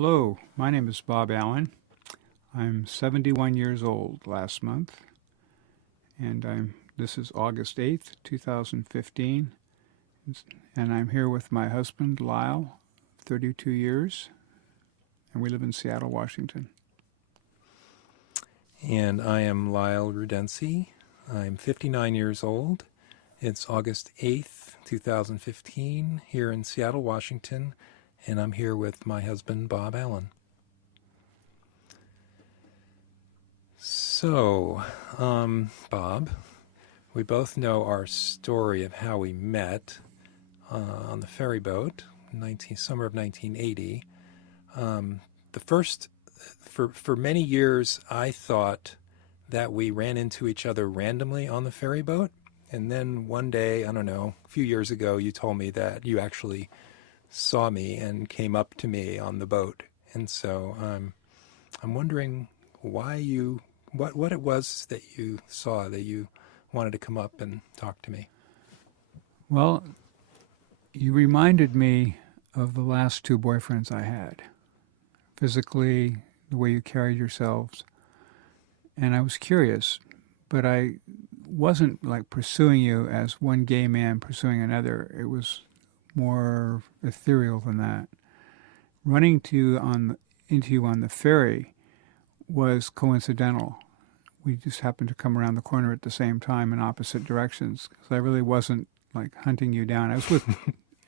Hello, my name is Bob Allen. I'm 71 years old last month, and this is August 8th, 2015, and I'm here with my husband, Lyle, 32 years, and we live in Seattle, Washington. And I am Lyle Rudensey. I'm 59 years old. It's August 8th, 2015, here in Seattle, Washington, and I'm here with my husband, Bob Allen. So, Bob, we both know our story of how we met on the ferry boat, summer of 1980. For many years, I thought that we ran into each other randomly on the ferry boat. And then one day, I don't know, a few years ago, you told me that you actually saw me and came up to me on the boat. And so I'm wondering what it was that you saw that you wanted to come up and talk to me. Well, you reminded me of the last two boyfriends I had. Physically, the way you carried yourselves. And I was curious, but I wasn't like pursuing you as one gay man pursuing another. It was more ethereal than that. Running into you on the ferry was coincidental. We just happened to come around the corner at the same time in opposite directions, because I really wasn't like hunting you down. I was with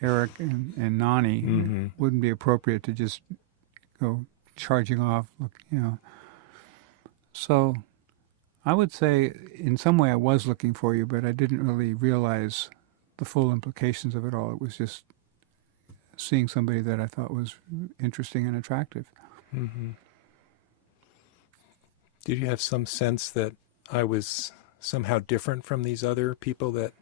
Eric and Nani. Mm-hmm. It wouldn't be appropriate to just go charging off, So I would say in some way I was looking for you, but I didn't really realize the full implications of it all. It was just seeing somebody that I thought was interesting and attractive. Mm-hmm. Did you have some sense that I was somehow different from these other people that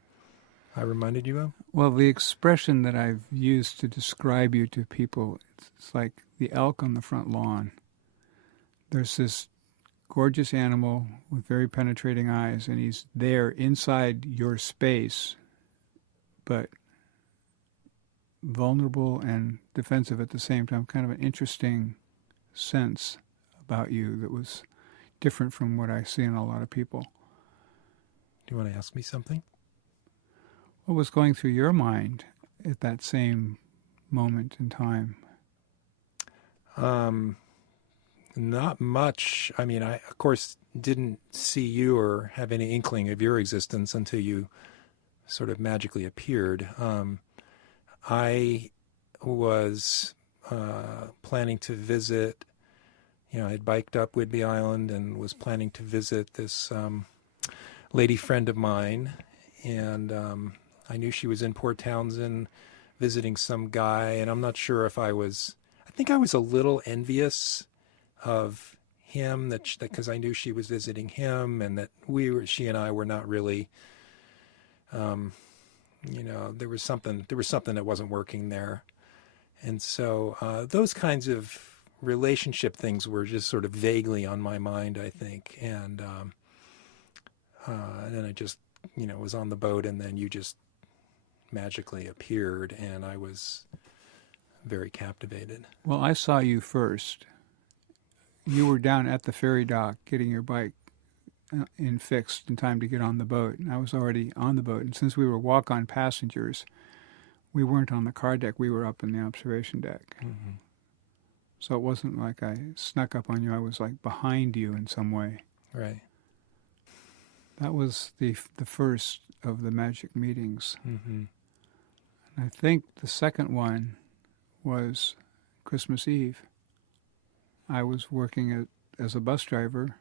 I reminded you of? Well, the expression that I've used to describe you to people, it's like the elk on the front lawn. There's this gorgeous animal with very penetrating eyes, and he's there inside your space, but vulnerable and defensive at the same time. Kind of an interesting sense about you that was different from what I see in a lot of people. Do you want to ask me something? What was going through your mind at that same moment in time? Not much. I mean, I, of course, didn't see you or have any inkling of your existence until you sort of magically appeared. I was planning to visit, I had biked up Whidbey Island and was planning to visit this lady friend of mine. And I knew she was in Port Townsend visiting some guy. And I'm not sure if I think I was a little envious of him because I knew she was visiting him, and that she and I were not really, there was something that wasn't working there. And so those kinds of relationship things were just sort of vaguely on my mind, I think. And then I just, was on the boat, and then you just magically appeared, and I was very captivated. Well, I saw you first. You were down at the ferry dock getting your bike fixed in time to get on the boat, and I was already on the boat. And since we were walk-on passengers, we weren't on the car deck. We were up in the observation deck. Mm-hmm. So it wasn't like I snuck up on you. I was like behind you in some way. Right. That was the first of the magic meetings. Mm-hmm. And I think the second one was Christmas Eve. I was working as a bus driver,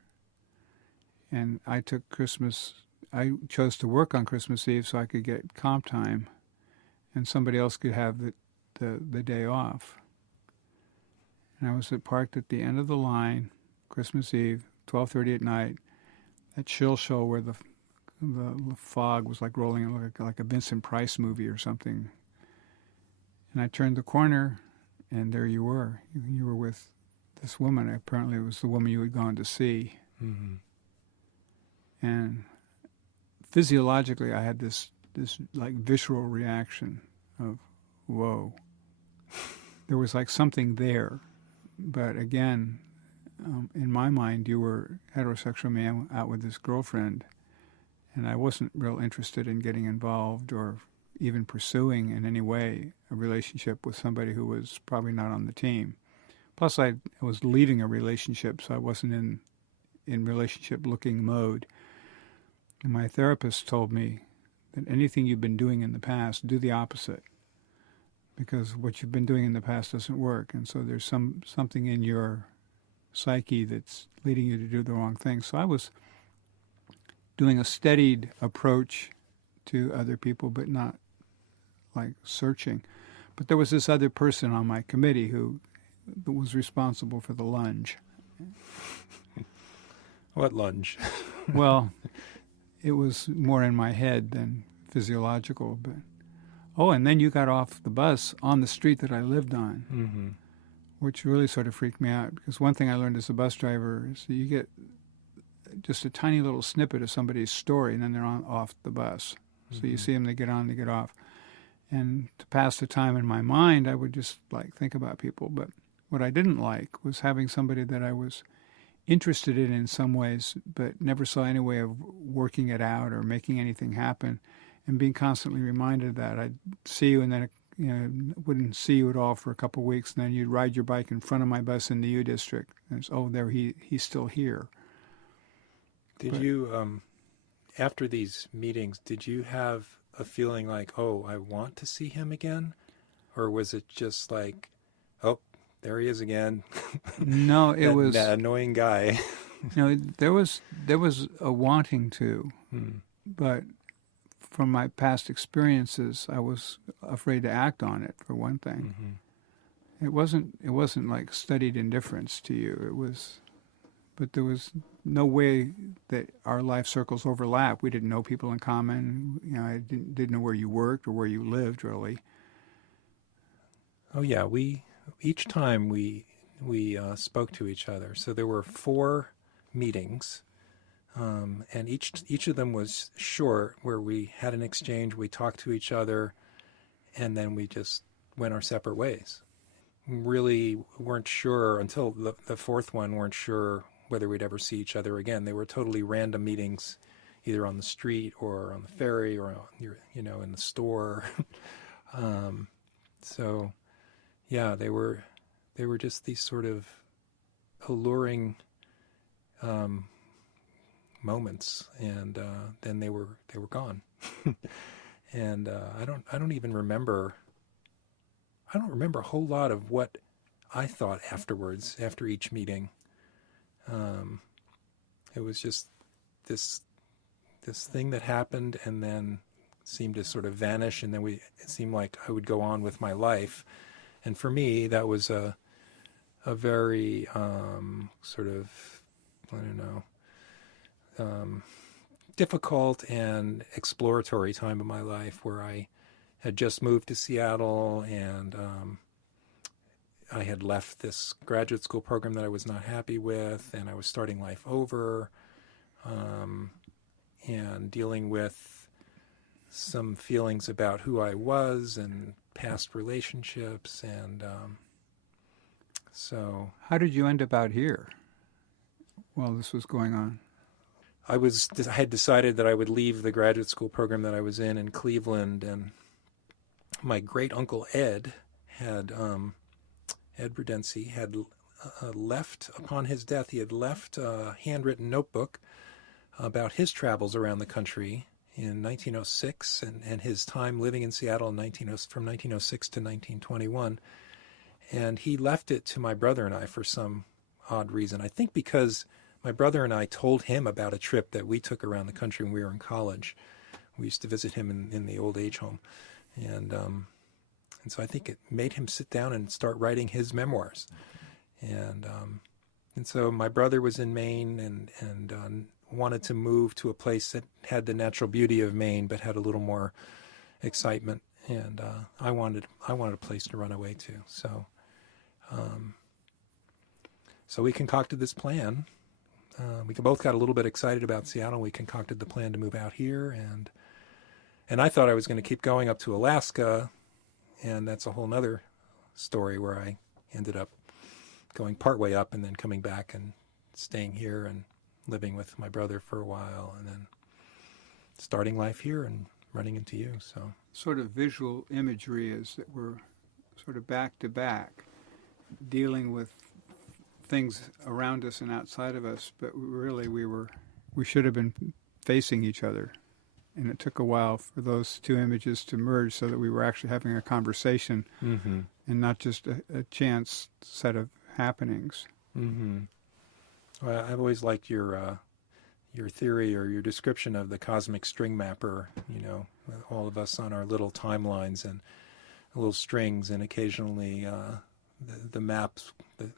and I chose to work on Christmas Eve so I could get comp time, and somebody else could have the day off. And I was parked at the end of the line, Christmas Eve, 12:30 at night, at Chill Show where the fog was like rolling in like a Vincent Price movie or something. And I turned the corner, and there you were. You were with this woman. Apparently it was the woman you had gone to see. Mm-hmm. And physiologically I had this like visceral reaction of, whoa. There was like something there But again, in my mind, you were a heterosexual man out with this girlfriend, and I wasn't real interested in getting involved or even pursuing in any way a relationship with somebody who was probably not on the team. Plus, I was leaving a relationship, so I wasn't in relationship-looking mode. And my therapist told me that anything you've been doing in the past, do the opposite, because what you've been doing in the past doesn't work. And so there's something in your psyche that's leading you to do the wrong thing. So I was doing a steadied approach to other people, but not like searching. But there was this other person on my committee who was responsible for the lunge. What lunge? Well, it was more in my head than physiological. But oh, and then you got off the bus on the street that I lived on, Mm-hmm. which really sort of freaked me out. Because one thing I learned as a bus driver is that you get just a tiny little snippet of somebody's story, and then they're off the bus. So you see them, they get on, they get off. And to pass the time in my mind, I would just like think about people. But what I didn't like was having somebody that I was interested in some ways, but never saw any way of working it out or making anything happen, and being constantly reminded that I'd see you and then wouldn't see you at all for a couple of weeks, and then you'd ride your bike in front of my bus in the U district. And it's, oh, there he's still here. Did But you, after these meetings, did you have a feeling like, oh, I want to see him again? Or was it just like, oh, there he is again? no, it was that annoying guy. there was a wanting to, but from my past experiences, I was afraid to act on it. For one thing, it wasn't like studied indifference to you. It was, but there was no way that our life circles overlap. We didn't know people in common. I didn't know where you worked or where you lived, really. Oh yeah, each time we spoke to each other. So there were 4 meetings, and each of them was short, where we had an exchange, we talked to each other, and then we just went our separate ways. Really weren't sure until the 4th one, weren't sure whether we'd ever see each other again. They were totally random meetings, either on the street or on the ferry or in the store. So yeah, they were just these sort of alluring moments, and then they were gone. And I don't even remember. I don't remember a whole lot of what I thought afterwards, after each meeting. It was just this thing that happened, and then seemed to sort of vanish, and then it seemed like I would go on with my life. And for me, that was a very sort of, I don't know, difficult and exploratory time of my life, where I had just moved to Seattle, and I had left this graduate school program that I was not happy with, and I was starting life over, and dealing with some feelings about who I was and past relationships, and so. How did you end up out here while this was going on? I had decided that I would leave the graduate school program that I was in Cleveland, and my great uncle Ed Rudensey had left, upon his death, he had left a handwritten notebook about his travels around the country in 1906 and his time living in Seattle from 1906 to 1921. And he left it to my brother and I for some odd reason. I think because my brother and I told him about a trip that we took around the country when we were in college. We used to visit him in the old age home. And so I think it made him sit down and start writing his memoirs. And so my brother was in Maine and wanted to move to a place that had the natural beauty of Maine, but had a little more excitement. And I wanted a place to run away to. So we concocted this plan. We both got a little bit excited about Seattle. We concocted the plan to move out here, and I thought I was going to keep going up to Alaska, and that's a whole nother story where I ended up going partway up and then coming back and staying here and living with my brother for a while, and then starting life here and running into you. So Sort of visual imagery is that we're sort of back to back, dealing with things around us and outside of us, but really we should have been facing each other. And it took a while for those two images to merge so that we were actually having a conversation mm-hmm. and not just a chance set of happenings. Mm-hmm. Well, I've always liked your theory or your description of the cosmic string mapper, all of us on our little timelines and little strings, and occasionally the maps,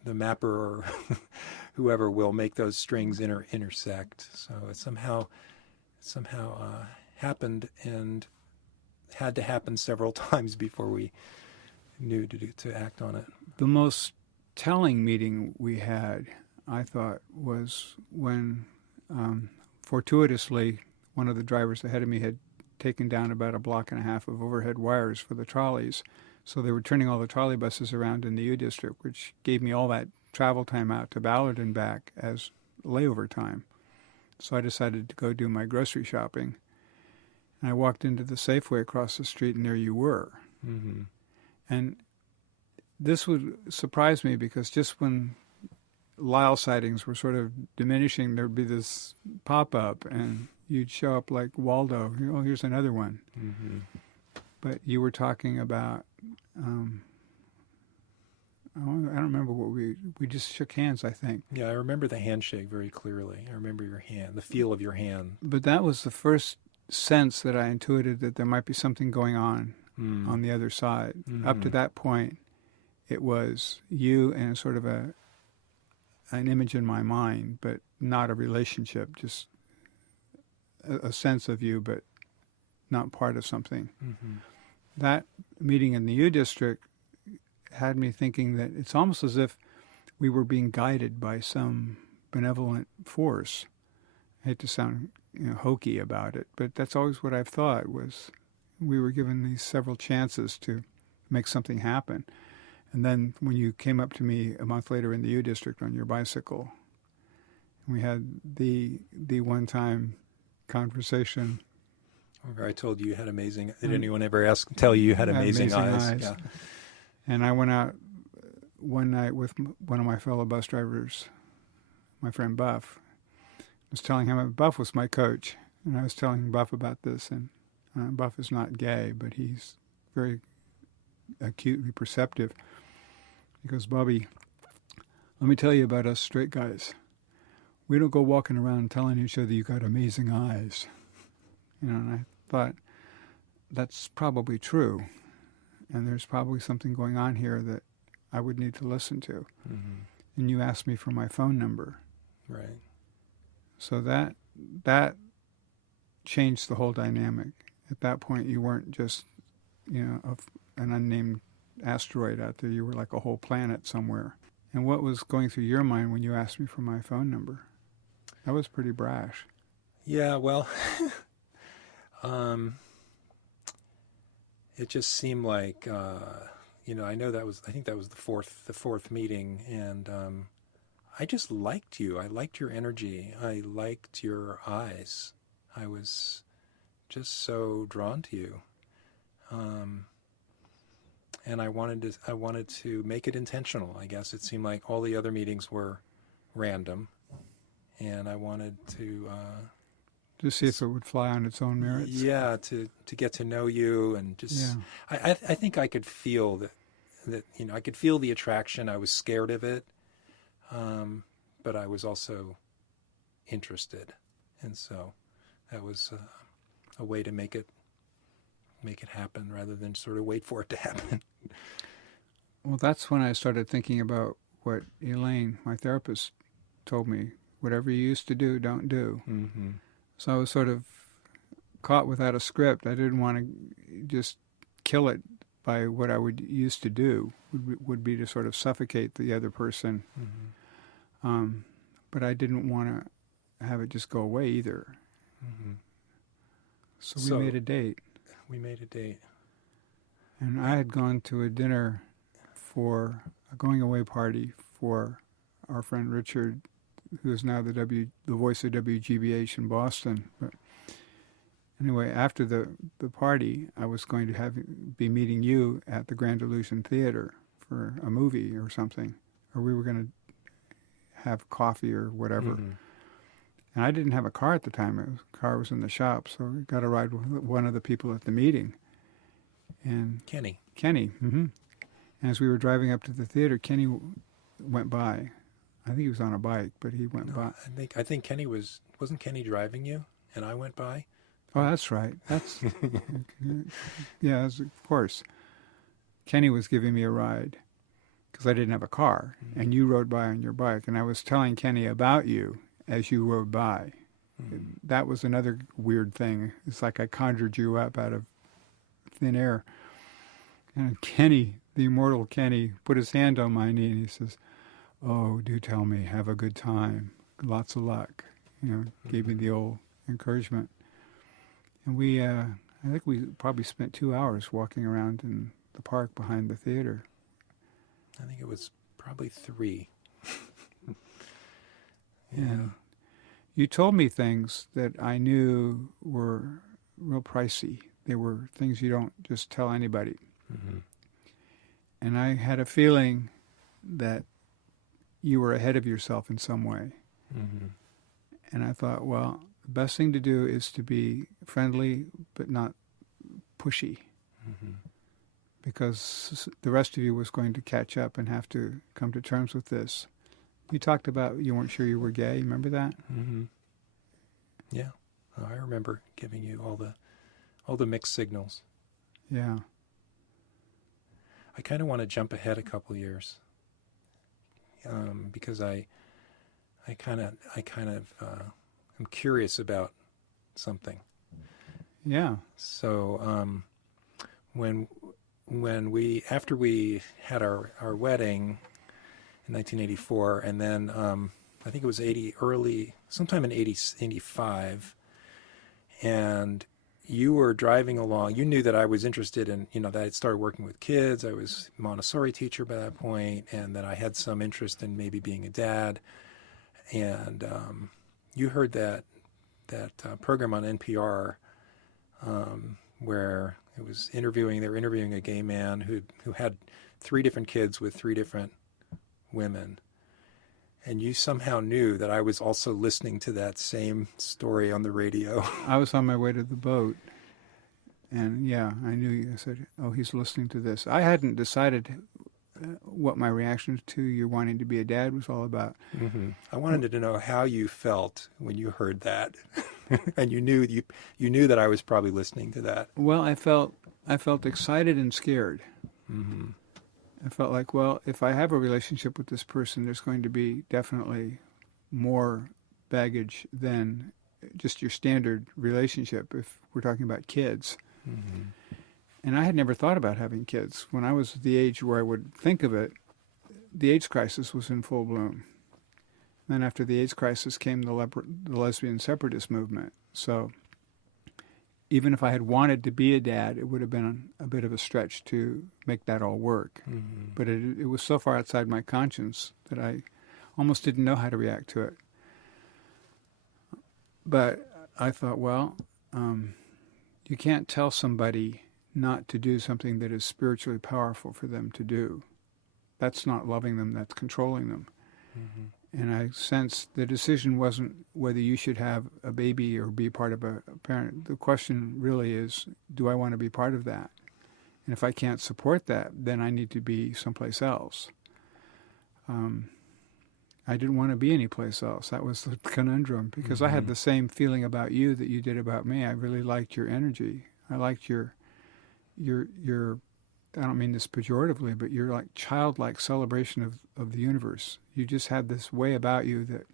the mapper or whoever will make those strings intersect. So it somehow happened and had to happen several times before we knew to act on it. The most telling meeting we had, I thought, was when fortuitously one of the drivers ahead of me had taken down about a block and a half of overhead wires for the trolleys. So they were turning all the trolley buses around in the U District, which gave me all that travel time out to Ballard and back as layover time. So I decided to go do my grocery shopping. And I walked into the Safeway across the street, and there you were. Mm-hmm. And this would surprise me because just when Lyle sightings were sort of diminishing, there'd be this pop-up, and you'd show up like Waldo. Oh, here's another one. Mm-hmm. But you were talking about, I don't remember what we just shook hands, I think. Yeah, I remember the handshake very clearly. I remember your hand, the feel of your hand. But that was the first sense that I intuited that there might be something going on the other side. Mm-hmm. Up to that point, it was you and sort of an image in my mind, but not a relationship, just a sense of you, but not part of something. Mm-hmm. That meeting in the U District had me thinking that it's almost as if we were being guided by some benevolent force. I hate to sound hokey about it, but that's always what I've thought, was we were given these several chances to make something happen. And then when you came up to me a month later in the U District on your bicycle, we had the one-time conversation. Where I told you had amazing. Did anyone ever tell you had amazing eyes? Yeah. And I went out one night with one of my fellow bus drivers, my friend Buff. I was telling him, Buff was my coach, and I was telling Buff about this. And Buff is not gay, but he's very acutely perceptive. He goes, Bobby, let me tell you about us straight guys. We don't go walking around telling each other you got amazing eyes. And I thought, that's probably true. And there's probably something going on here that I would need to listen to. Mm-hmm. And you asked me for my phone number. Right. So that changed the whole dynamic. At that point, you weren't just, an unnamed asteroid out there. You were like a whole planet somewhere. And what was going through your mind when you asked me for my phone number? That was pretty brash. Yeah, well, it just seemed like, I know I think that was the fourth meeting, and I just liked you. I liked your energy. I liked your eyes. I was just so drawn to you. And I wanted to make it intentional. I guess it seemed like all the other meetings were random, and I wanted to see if it would fly on its own merits. Yeah, to get to know you, and just I think I could feel that I could feel the attraction. I was scared of it, but I was also interested, and so that was a way to make it happen rather than sort of wait for it to happen. Well, that's when I started thinking about what Elaine, my therapist, told me. Whatever you used to do, don't do. Mm-hmm. So I was sort of caught without a script. I didn't want to just kill it by what I would used to do, would be to sort of suffocate the other person. Mm-hmm. But I didn't want to have it just go away either. Mm-hmm. So we made a date. And I had gone to a dinner for a going-away party for our friend Richard, who is now the voice of WGBH in Boston. But anyway, after the party, I was going to be meeting you at the Grand Illusion Theater for a movie or something, or we were going to have coffee or whatever. Mm-hmm. And I didn't have a car at the time. The car was in the shop, so I got a ride with one of the people at the meeting. And Kenny. Mm-hmm. And as we were driving up to the theater, Kenny went by. I think he was on a bike, but he went by. I think Kenny wasn't Kenny driving you, and I went by. Oh, that's right. That's yeah, of course. Kenny was giving me a ride because I didn't have a car, and you rode by on your bike, and I was telling Kenny about you as you rode by. Mm-hmm. That was another weird thing. It's like I conjured you up out of thin air. And Kenny, the immortal Kenny, put his hand on my knee and he says, "Oh, do tell me, have a good time, lots of luck." Gave me the old encouragement. And I think we probably spent 2 hours walking around in the park behind the theater. I think it was probably 3. Yeah. You told me things that I knew were real pricey. They were things you don't just tell anybody. Mm-hmm. And I had a feeling that you were ahead of yourself in some way. Mm-hmm. And I thought, well, the best thing to do is to be friendly but not pushy. Mm-hmm. Because the rest of you was going to catch up and have to come to terms with this. You talked about you weren't sure you were gay. Remember that? Mm-hmm. Yeah. I remember giving you all the mixed signals. Yeah. I kind of want to jump ahead a couple years, because I kind of am curious about something. Yeah. So after we had our wedding in 1984, and then I think it was sometime in 85, and you were driving along. You knew that I was interested in, that I had started working with kids. I was a Montessori teacher by that point, and that I had some interest in maybe being a dad. And you heard that program on NPR where they were interviewing a gay man who had 3 different kids with 3 different women. And you somehow knew that I was also listening to that same story on the radio. I was on my way to the boat, and yeah, I knew you. I said, "Oh, he's listening to this." I hadn't decided what my reaction to you wanting to be a dad was all about. Mm-hmm. I wanted to know how you felt when you heard that, and you knew that I was probably listening to that. Well, I felt excited and scared. Mm-hmm. I felt like, well, if I have a relationship with this person, there's going to be definitely more baggage than just your standard relationship if we're talking about kids. Mm-hmm. And I had never thought about having kids. When I was at the age where I would think of it, the AIDS crisis was in full bloom. Then after the AIDS crisis came the lesbian separatist movement. So even if I had wanted to be a dad, it would have been a bit of a stretch to make that all work. Mm-hmm. But it was so far outside my conscience that I almost didn't know how to react to it. But I thought, well, you can't tell somebody not to do something that is spiritually powerful for them to do. That's not loving them, that's controlling them. Mm-hmm. And I sensed the decision wasn't whether you should have a baby or be part of a parent. The question really is, do I want to be part of that? And if I can't support that, then I need to be someplace else. I didn't want to be anyplace else. That was the conundrum, because mm-hmm. I had the same feeling about you that you did about me. I really liked your energy. I liked your I don't mean this pejoratively, but your like childlike celebration of the universe. You just had this way about you that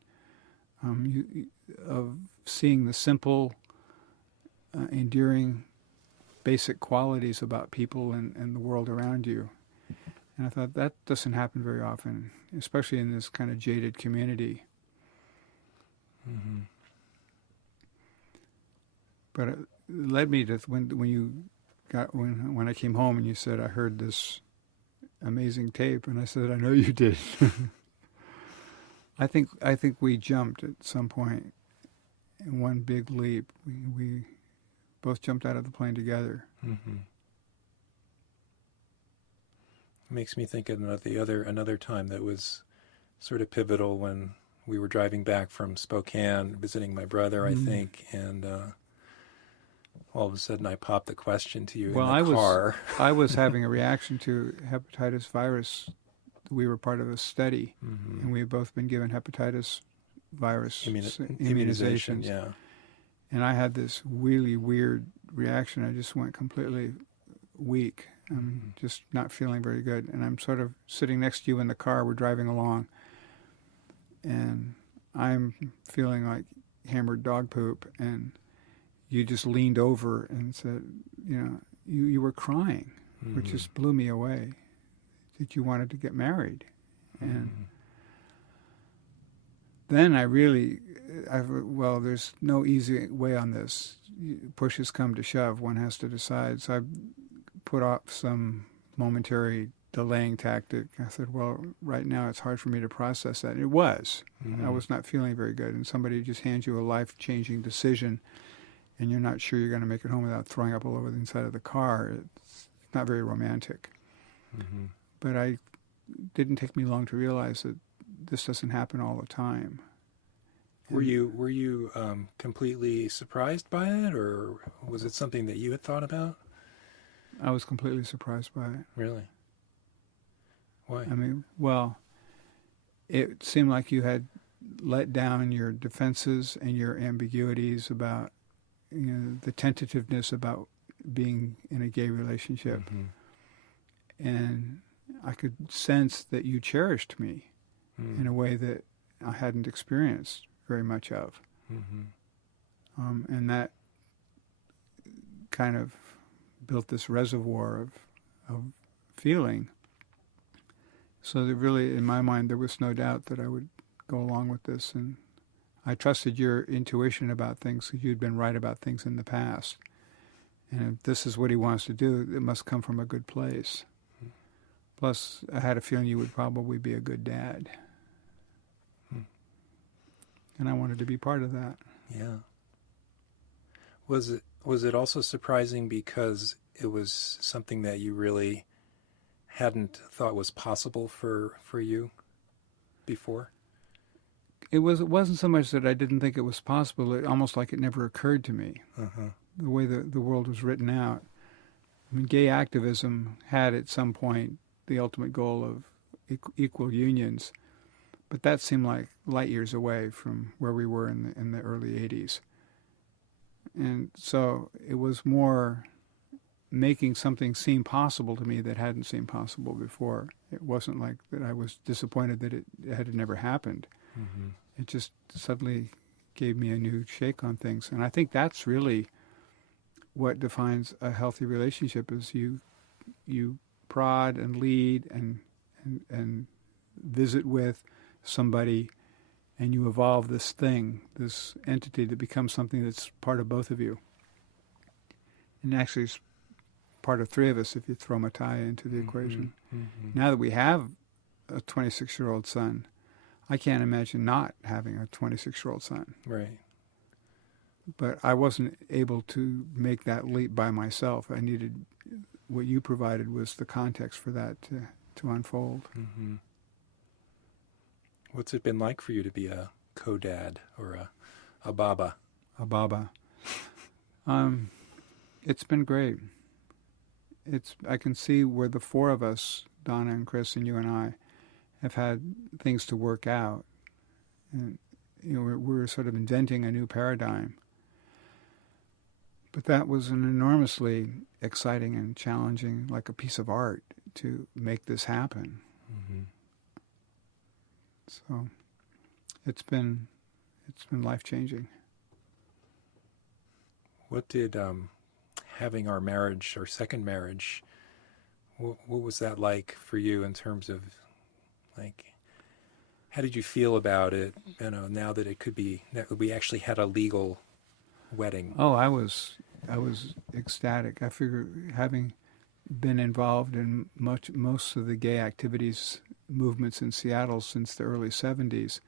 of seeing the simple, endearing, basic qualities about people and the world around you. And I thought that doesn't happen very often, especially in this kind of jaded community. Mm-hmm. But it led me to when I came home and you said, I heard this amazing tape, and I said, I know you did. I think we jumped at some point in one big leap. We both jumped out of the plane together. Mm-hmm. Makes me think of another time that was sort of pivotal when we were driving back from Spokane, visiting my brother, I think, and all of a sudden I popped the question to you Well, in the car. I was having a reaction to hepatitis virus. We were part of a study, Mm-hmm. and we had both been given hepatitis virus Immunization, immunizations. yeah. And I had this really weird reaction. I just went completely weak. I'm just not feeling very good. And I'm sort of sitting next to you in the car. We're driving along. And I'm feeling like hammered dog poop. And you just leaned over and said, you were crying, which just blew me away, that you wanted to get married. And then there's no easy way on this. Push has come to shove. One has to decide. So I put off some momentary delaying tactic. I said, well, right now it's hard for me to process that. And it was. I was not feeling very good. And somebody just hands you a life-changing decision, and you're not sure you're going to make it home without throwing up all over the inside of the car. It's not very romantic. Mm-hmm. But it didn't take me long to realize that this doesn't happen all the time. Were you completely surprised by it, or was it something that you had thought about? I was completely surprised by it. Really? Why? I mean, well, it seemed like you had let down your defenses and your ambiguities about, the tentativeness about being in a gay relationship. Mm-hmm. And I could sense that you cherished me in a way that I hadn't experienced very much of. Mm-hmm. And that kind of built this reservoir of feeling. So that really, in my mind, there was no doubt that I would go along with this. And I trusted your intuition about things, because you'd been right about things in the past. And if this is what he wants to do, it must come from a good place. Plus, I had a feeling you would probably be a good dad. And I wanted to be part of that. Yeah. Was it also surprising because it was something that you really hadn't thought was possible for you before? It wasn't so much that I didn't think it was possible, almost like it never occurred to me. Uh-huh. The way the world was written out. I mean, gay activism had at some point the ultimate goal of equal unions, but that seemed like light years away from where we were in the early 80s. And so it was more making something seem possible to me that hadn't seemed possible before. It wasn't like that I was disappointed that it had never happened. Mm-hmm. It just suddenly gave me a new shake on things. And I think that's really what defines a healthy relationship, is you prod and lead and visit with somebody, and you evolve this thing, this entity that becomes something that's part of both of you. And actually it's part of three of us if you throw Matthias into the equation. Mm-hmm. Now that we have a 26-year-old son, I can't imagine not having a 26-year-old son. Right. But I wasn't able to make that leap by myself. I needed, what you provided was the context for that to unfold. Mm-hmm. What's it been like for you to be a co-dad or a baba? A baba. It's been great. I can see where the four of us, Donna and Chris and you and I, have had things to work out. And we're sort of inventing a new paradigm. But that was an enormously exciting and challenging, like a piece of art, to make this happen. Mm-hmm. So it's been life-changing. What did having our second marriage, what was that like for you in terms of, like, how did you feel about it, now that that we actually had a legal wedding? Oh, I was ecstatic. I figure, having been involved in most of the gay activities movements in Seattle since the early 70s,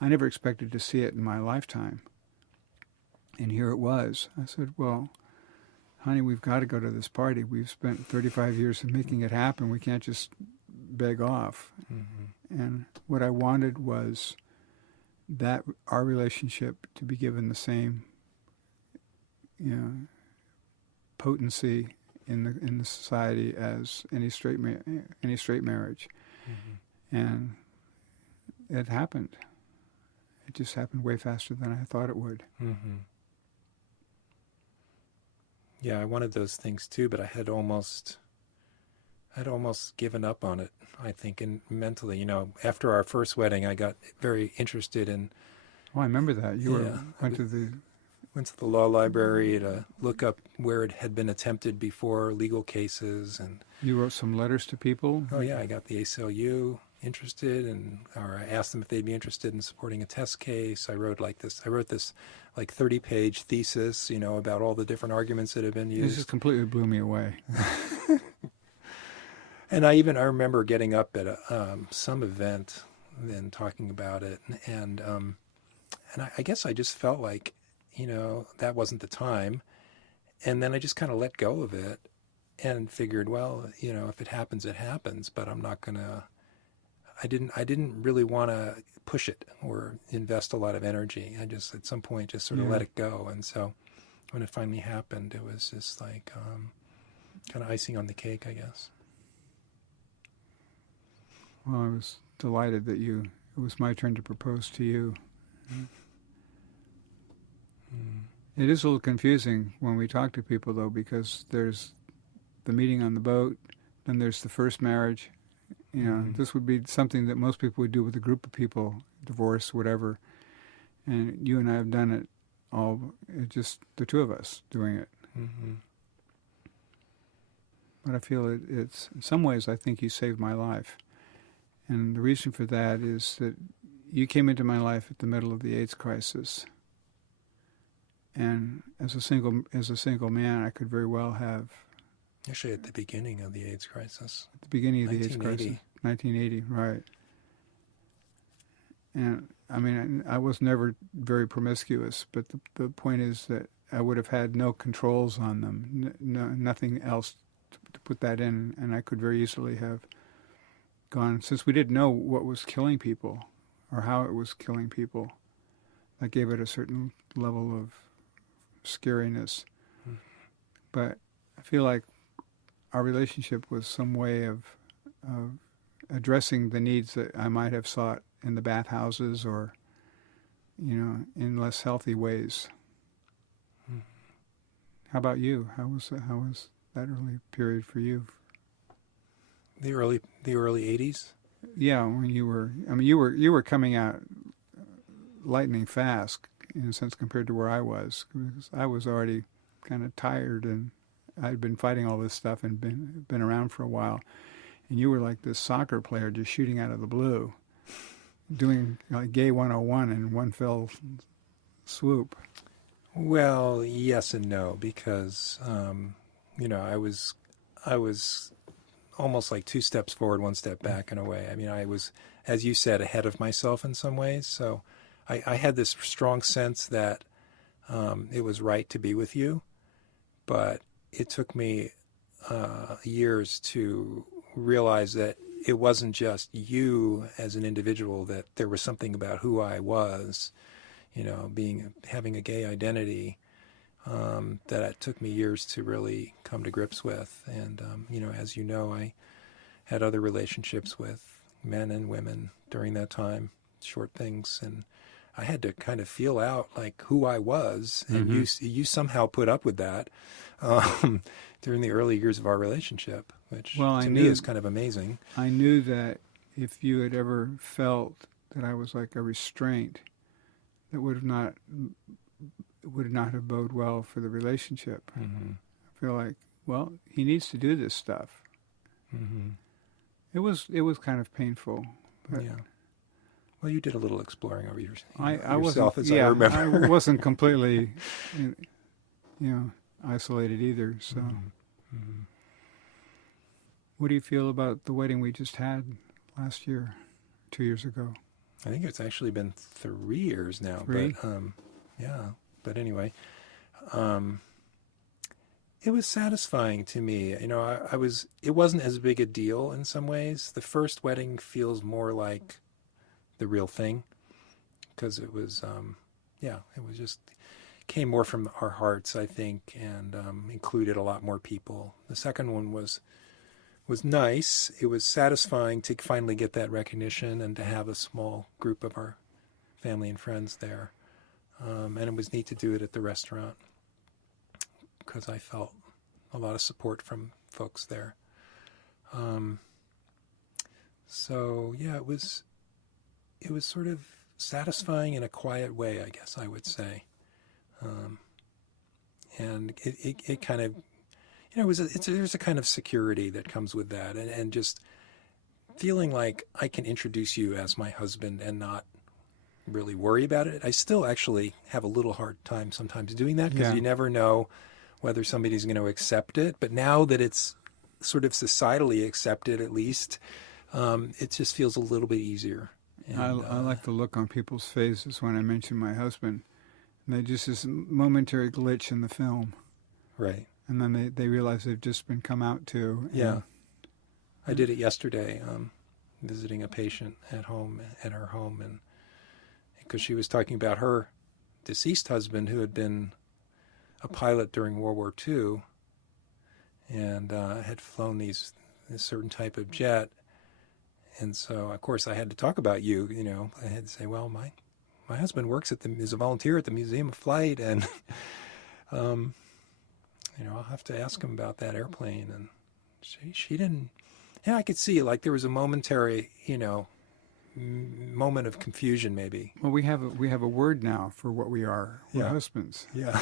I never expected to see it in my lifetime. And here it was. I said, well, honey, we've got to go to this party. We've spent 35 years in making it happen. We can't just beg off. Mm-hmm. And what I wanted was that our relationship to be given the same, potency in the society as any straight marriage. Mm-hmm. And it happened. It just happened way faster than I thought it would. Mm-hmm. Yeah, I wanted those things too, but I'd almost given up on it, I think, and mentally. After our first wedding, I got very interested in... Oh, I remember that. You went to the law library to look up where it had been attempted before, legal cases. And you wrote some letters to people? Oh, yeah, I got the ACLU interested, or I asked them if they'd be interested in supporting a test case. I wrote this 30-page thesis, about all the different arguments that have been used. This just completely blew me away. And I remember getting up at some event and talking about it, and I guess I just felt like, that wasn't the time, and then I just kind of let go of it and figured, well, if it happens, it happens, but I'm not gonna. I didn't really want to push it or invest a lot of energy. I just, at some point, just sort of let it go. And so when it finally happened, it was just like kind of icing on the cake, I guess. Well, I was delighted that it was my turn to propose to you. It is a little confusing when we talk to people, though, because there's the meeting on the boat, then there's the first marriage. This would be something that most people would do with a group of people, divorce, whatever. And you and I have done it all, just the two of us doing it. Mm-hmm. But I feel it's, in some ways, I think you saved my life. And the reason for that is that you came into my life at the middle of the AIDS crisis. And as a single man, I could very well have... Actually, at the beginning of the AIDS crisis. At the beginning of the AIDS crisis. 1980, right. And, I was never very promiscuous, but the point is that I would have had no controls on them, nothing else to put that in, and I could very easily have gone, since we didn't know what was killing people or how it was killing people, that gave it a certain level of scariness. Mm-hmm. But I feel like our relationship was some way of addressing the needs that I might have sought in the bathhouses or, in less healthy ways. Mm-hmm. How about you? How was that early period for you? The early 80s? Yeah, when you were coming out lightning fast in a sense compared to where I was, because I was already kind of tired and I'd been fighting all this stuff and been around for a while, and you were like this soccer player just shooting out of the blue, doing like Gay 101 in one fell swoop. Well, yes and no, because I was almost like two steps forward, one step back in a way. I was, as you said, ahead of myself in some ways. So I had this strong sense that it was right to be with you, but it took me years to realize that it wasn't just you as an individual, that there was something about who I was, having a gay identity, that it took me years to really come to grips with. And, as you know, I had other relationships with men and women during that time, short things, and I had to kind of feel out like who I was, and mm-hmm. you somehow put up with that during the early years of our relationship, which to me is kind of amazing. I knew that if you had ever felt that I was like a restraint, that would not have boded well for the relationship. Mm-hmm. I feel like, well, he needs to do this stuff. Mm-hmm. It was kind of painful. But yeah. Well, you did a little exploring over I yourself, as I remember. I wasn't completely, isolated either. So, mm-hmm. What do you feel about the wedding we just had last year, 2 years ago? I think it's actually been 3 years now. 3? But yeah. But anyway, um, it was satisfying to me. I was. It wasn't as big a deal in some ways. The first wedding feels more like the real thing because it was. Yeah, it was just came more from our hearts, I think, and included a lot more people. The second one was nice. It was satisfying to finally get that recognition and to have a small group of our family and friends there. And it was neat to do it at the restaurant because I felt a lot of support from folks there. So yeah, it was sort of satisfying in a quiet way, I guess I would say. And it kind of, there's a kind of security that comes with that, and just feeling like I can introduce you as my husband and not really worry about it. I still actually have a little hard time sometimes doing that because you never know whether somebody's going to accept it. But now that it's sort of societally accepted, at least, it just feels a little bit easier. And, I like the look on people's faces when I mention my husband. And they just this momentary glitch in the film. Right. And then they realize they've just been come out to. Yeah. I did it yesterday, visiting a patient at her home, and because she was talking about her deceased husband who had been a pilot during World War II and had flown this certain type of jet. And so, of course, I had to talk about you. I had to say, well, my husband works is a volunteer at the Museum of Flight, and I'll have to ask him about that airplane. And she didn't. Yeah, I could see like there was a momentary, moment of confusion, maybe. Well, we have a word now for what we are. We're husbands. Yeah.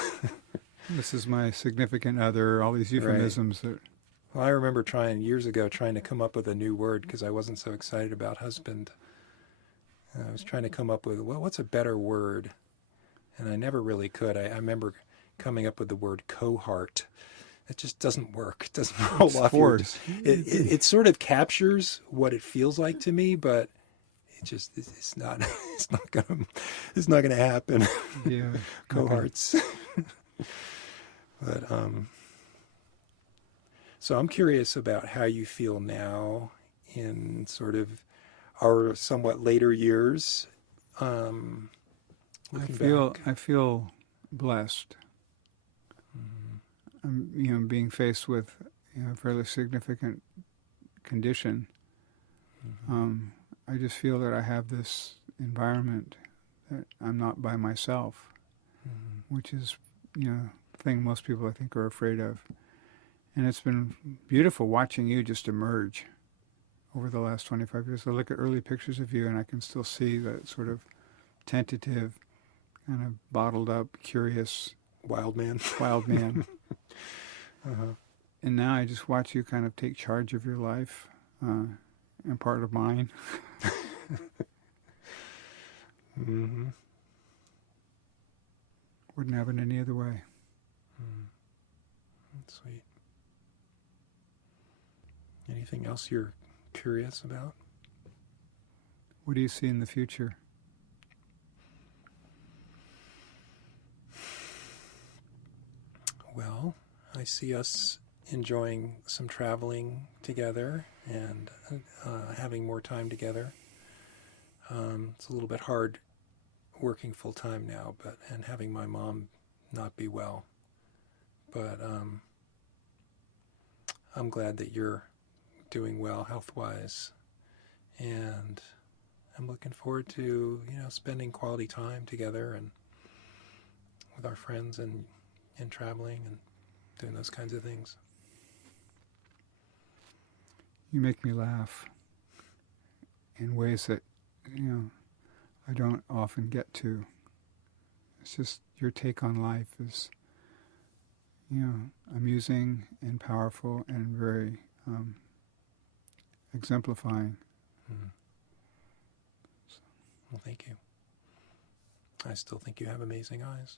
This is my significant other. All these euphemisms that. Well, I remember years ago trying to come up with a new word because I wasn't so excited about husband. I was trying to come up with, what's a better word? And I never really could. I remember coming up with the word cohort. It just doesn't work. It doesn't roll off your tongue. It sort of captures what it feels like to me, but it's not gonna happen. Yeah. Cohorts. But so I'm curious about how you feel now in sort of our somewhat later years. I feel blessed. I'm being faced with a fairly significant condition. I just feel that I have this environment that I'm not by myself, which is thing most people I think are afraid of. And it's been beautiful watching you just emerge over the last 25 years. I look at early pictures of you and I can still see that sort of tentative, kind of bottled up, curious wild man. And now I just watch you kind of take charge of your life and part of mine. Wouldn't have it any other way. That's sweet. Anything else you're curious about? What do you see in the future? Well, I see us enjoying some traveling together and having more time together. It's a little bit hard working full time now, and having my mom not be well. But I'm glad that you're doing well health-wise, and I'm looking forward to spending quality time together and with our friends and traveling and doing those kinds of things. You make me laugh in ways that I don't often get to. It's just your take on life is amusing and powerful and very exemplifying. Well, thank you. I still think you have amazing eyes.